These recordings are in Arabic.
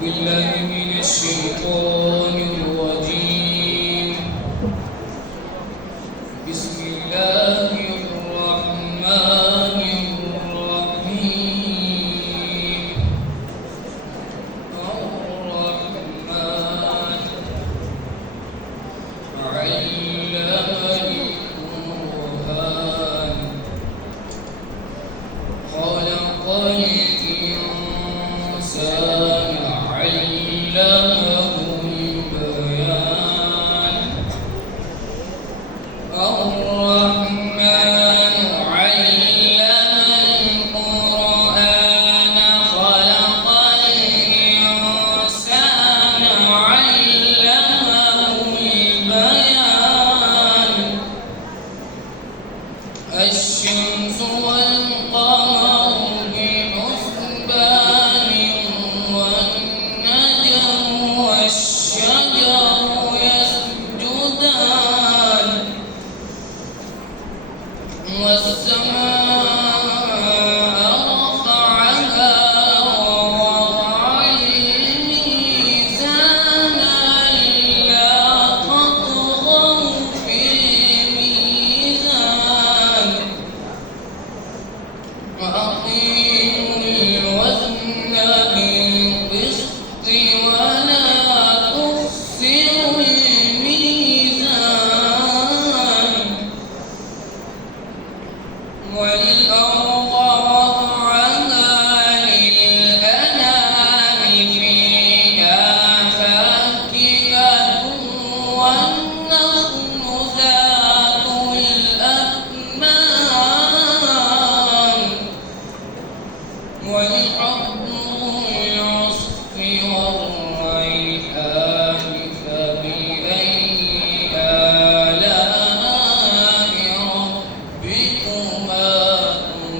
بالله من الشيطان الرجيم. بسم الله الرحمن الرحيم. الرحمن علم القرآن خلق الإنسان علمه البيان. الرحمن علم القرآن خلق الإنسان علمه البيان. الشمس والقمر بحسبان والنجم والشجر يسجدان والسماء رفعها ووضع الميزان ألا تطغوا في الميزان وأقيموا الوزن بالقسط ولا تخسروا الميزان. والأرض وضعها للأنام فيها فاكهة والنخل ذات الأكمام والحب العصف والريحان فبأي آلاء ربكما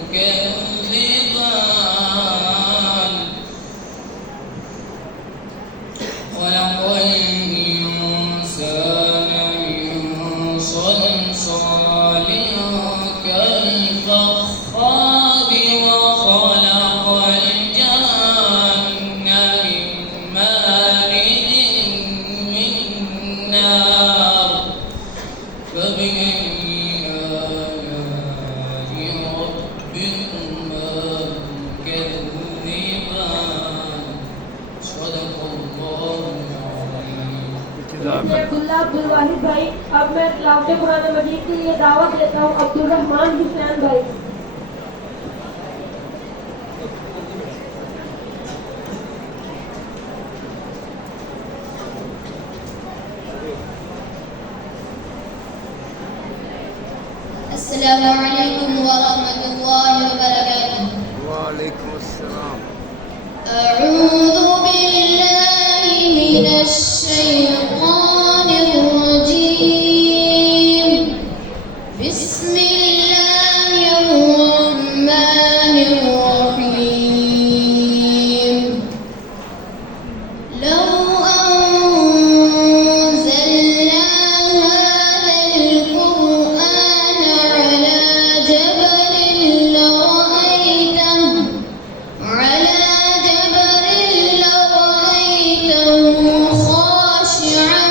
تكذبان. خلق الإنسان من صلصال كالفخار وخلق الجن من مارج من نار فبأي آلاء ربكما تكذبان. صدق الله العظيم. अब्दुल्ला अब्दुल वाहिद भाई। अब मैं तिलावत कुरान मजीद के लिए दावत देता हूँ अब्दुल रहमान हुसैन भाई। अस्सलामु अलैकुम वरहमतुल्लाहि वबरकातुह। वालेकुम अस्सलाम। अऊज़ु बिल्लाहि मिनश शैतानिर रजीम। बिस्मिल्लाहिर रहमानिर रहीम। लौ أنزلنا هذا القرآن على جبل لرأيته خاشعا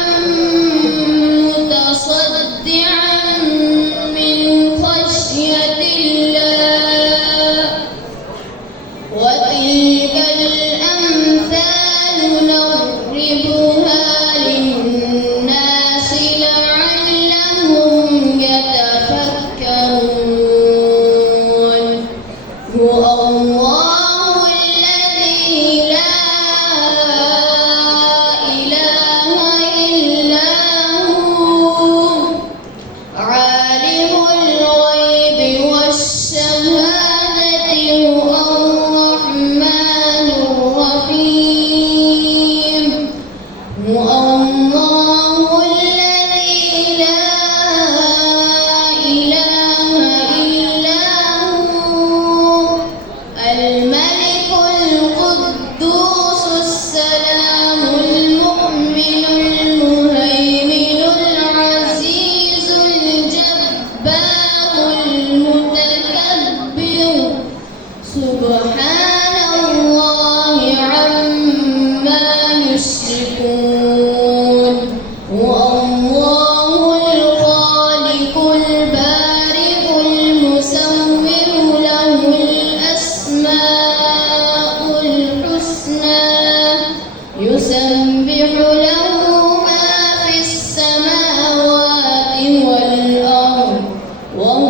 يسبح له ما في السماوات والأرض وهو